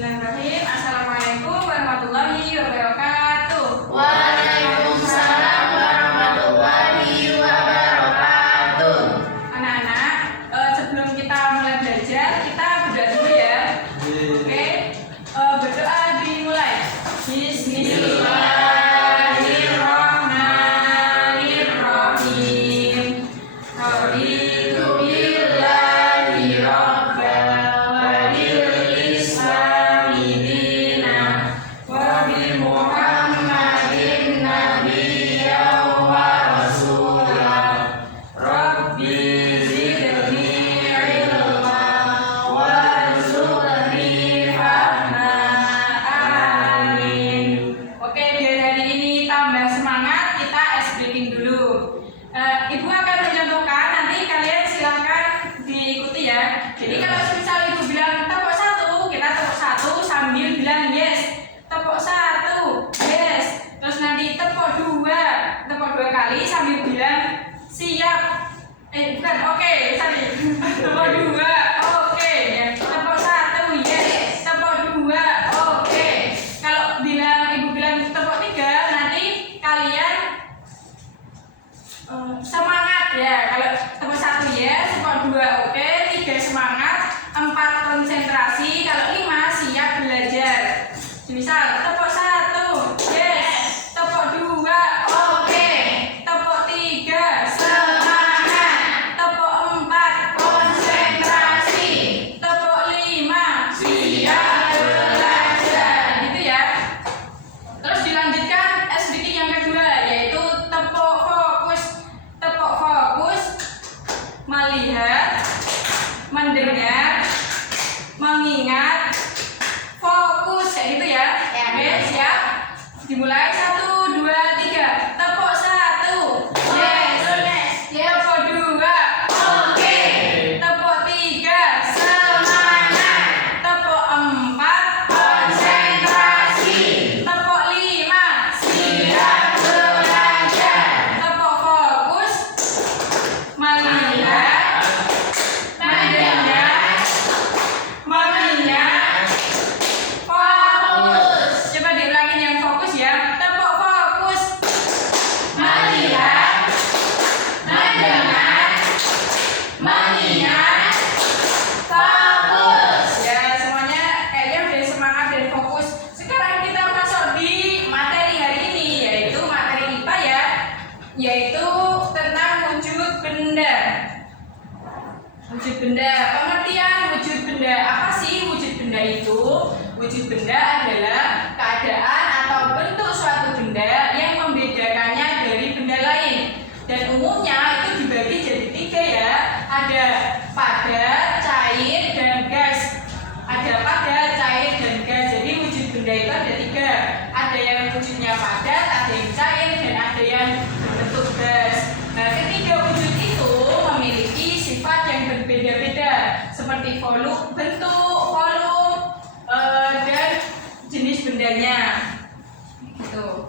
Bismillahirrahmanirrahim. Assalamualaikum warahmatullahi wabarakatuh. Waalaikumsalam warahmatullahi wabarakatuh. Anak-anak, sebelum kita mulai belajar, kita berdoa dulu ya. Oke, berdoa dimulai. Bismillahirrahmanirrahim. Raditu billahi rabban wa bil islami dinan wa bi Muhammadin nabiyyan wa rasulan. Rabbi zidni ilma warzuqni fahma. Amin. Oke, biar hari ini tambah semangat, kita ice breaking dulu. Ibu akan mencontohkan, nanti kalian silakan diikuti ya. Jadi kalau misal ibu bilang tepuk satu, kita tepuk satu sambil bilang yes. Tepuk satu, yes. Terus nanti tepuk dua kali sambil bilang siap. Bukan, oke, sorry. Tepuk dua, oke. Tepuk satu, yes. Tepuk dua, oke. Kalau ibu bilang tepuk tiga, nanti kalian semangat ya. Kalau tepuk satu yes, tepuk dua oke, tiga semangat, empat konsentrasi, kalau lima siap belajar. Misal tepuk satu yes, tepuk dua oke, tepuk tiga semangat, tepuk empat konsentrasi, tepuk lima siap belajar. Gitu ya. Terus dilanjutkan SBK yang kedua, yaitu tepuk fokus. Tepuk fokus, melihat, mendengar, mengingat, fokus, kayak gitu ya. Oke, siap. Dimulai 1, 2, 3. Tepuk satu, yes. Tepuk dua, oke. Tepuk tiga, semangat. Tepuk empat, konsentrasi. Tepuk lima, siap belajar. Tepuk fokus, melihat, mendengar, mengingat, fokus. Coba diulangin yang fokus ya. Tepuk fokus, melihat, mendengar, mengingat, fokus. Ya, semuanya kayaknya udah semangat dan fokus. Sekarang kita masuk di materi hari ini, yaitu materi IPA ya, yaitu tentang wujud benda. Wujud benda, pengertian wujud benda. Apa sih wujud benda itu? Wujud benda adalah keadaan atau bentuk suatu benda yang membedakannya dari benda lain. Dan umumnya itu dibagi jadi tiga ya. Ada padat, cair, dan gas. Ada padat, cair, dan gas. Jadi wujud benda itu ada tiga. Ada yang wujudnya padat, ada yang cair, dan ada yang berbentuk gas. Nah, ketiga wujud itu memiliki sifat yang berbeda-beda, seperti bentuk, volume, dan jenis bendanya. Gitu.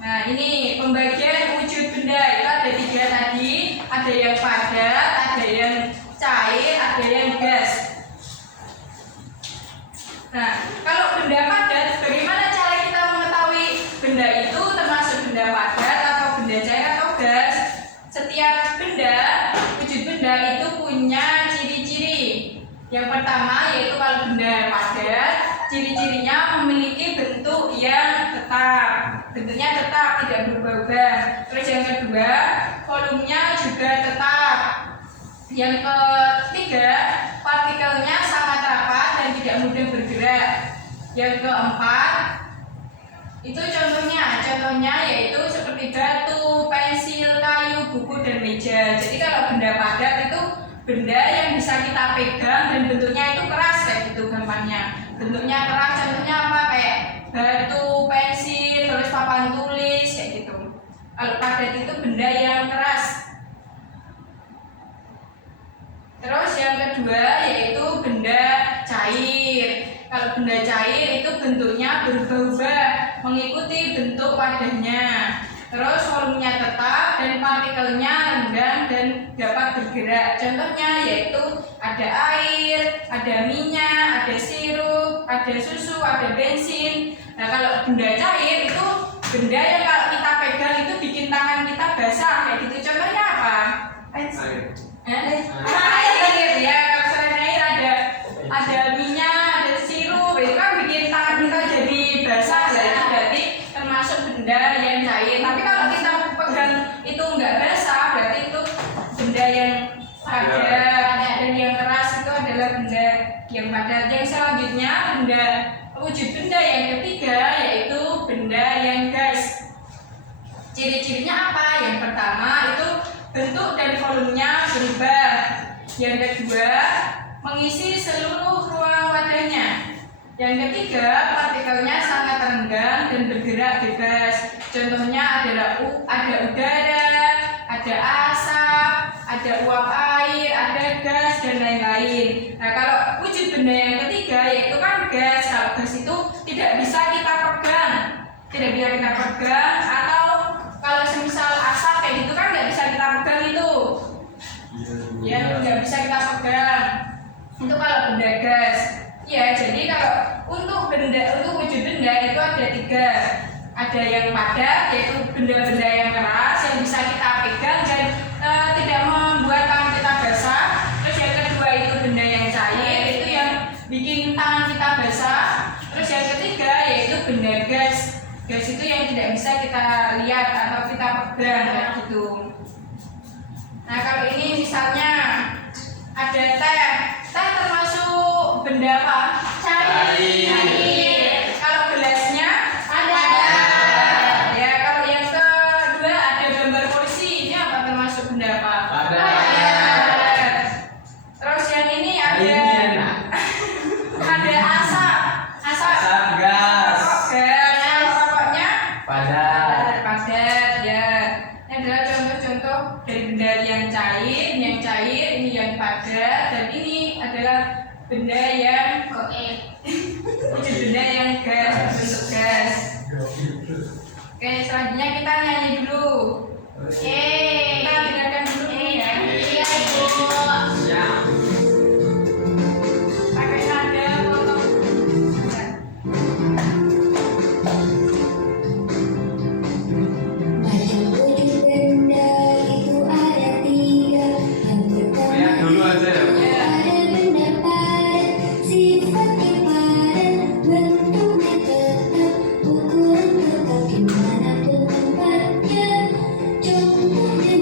Nah, ini pembagian wujud benda itu ada tiga tadi. Ada yang padat, ada yang cair, ada yang gas. Nah, kalau benda padat, bagaimana cara kita mengetahui benda itu termasuk benda padat atau benda cair atau gas? Setiap benda, wujud benda itu punya ciri-ciri. Yang pertama yaitu kalau benda padat, ciri-cirinya memiliki bentuk yang tetap. Bentuknya tetap, tidak berubah-ubah. Terus yang kedua, volumenya juga tetap. Yang ketiga, partikelnya sangat rapat dan tidak mudah bergerak. Yang keempat, itu contohnya yaitu seperti batu, pensil, kayu, buku, dan meja. Jadi kalau benda padat itu benda yang bisa kita pegang dan bentuknya itu keras, kayak gitu gampangnya. Bentuknya keras, contohnya apa? Kayak batu, pensil, terus papan tulis, kayak gitu. Kalau padat itu benda yang keras. Terus yang kedua yaitu benda cair. Kalau benda cair itu bentuknya berubah-ubah mengikuti bentuk wadahnya. Terus volumenya tetap dan partikelnya rendah dan dapat bergerak. Contohnya yaitu ada air, ada minyak, ada sirup, ada susu, ada bensin. Nah kalau benda cair itu benda yang kalau kita pegang itu bikin tangan kita basah kayak gitu. Contohnya apa? Air. Air ya. Kalau selain air ada minyak, ada sirup, itu kan bikin tangan kita jadi basah. Nah itu berarti termasuk benda yang cair. Tapi kalau kita pegang itu nggak basah, berarti itu benda yang padat. Dan yang keras itu adalah benda yang padat. Yang selanjutnya wujud benda yang ketiga yaitu benda yang gas. Ciri-cirinya apa? Yang pertama itu bentuk dan volumenya berubah. Yang kedua mengisi seluruh ruang wadahnya. Yang ketiga partikelnya sangat renggang dan bergerak bebas. Contohnya adalah ada udara, ada asap, ada uap air, ada gas dan lain-lain. Nah kalau wujud benda yang ketiga yaitu kan gas. Kalau gas itu tidak bisa kita pegang, atau kalau semisal asap kayak gitu kan nggak bisa kita pegang itu, ya nggak bisa kita pegang. Itu kalau benda gas. Ya jadi kalau untuk wujud benda itu ada tiga. Ada yang padat yaitu benda-benda yang keras yang bisa kita pegang dan tidak membuat tangan kita basah. Terus yang kedua itu benda yang cair, itu yang bikin tangan kita basah. Terus yang ketiga yaitu benda gas. Gas itu yang tidak bisa kita lihat atau kita pegang kayak gitu. Nah kalau ini misalnya ada teh termasuk benda apa? Cair. Kalau gelasnya ada. Ya kalau yang kedua ada gambar polisi, ini apa termasuk benda apa? Padat. Terus yang ini ada ada asap Gas. gas. Kalau rokoknya Padat. padat ya. Ini adalah contoh-contoh dari benda yang cair, ini yang padat, dan ini adalah benda yang wujud benda yang gas, bentuk gas. Oke, selanjutnya kita nyanyi dulu. Kita dengarkan dulu ya. Iya Ibu. Siap. Pakai nada potong. Macam wujud benda itu ada tiga. Yang pertama Lihat dulu aja ya. Ya. ada benda padat, sifatnya padat, bentuknya tetap, ukuran tetap dimanapun tempatnya. Contohnya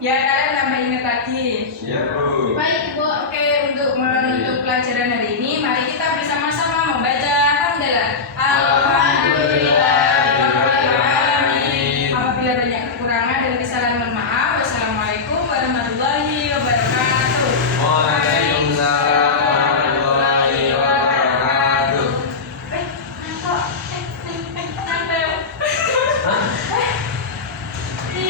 Ya,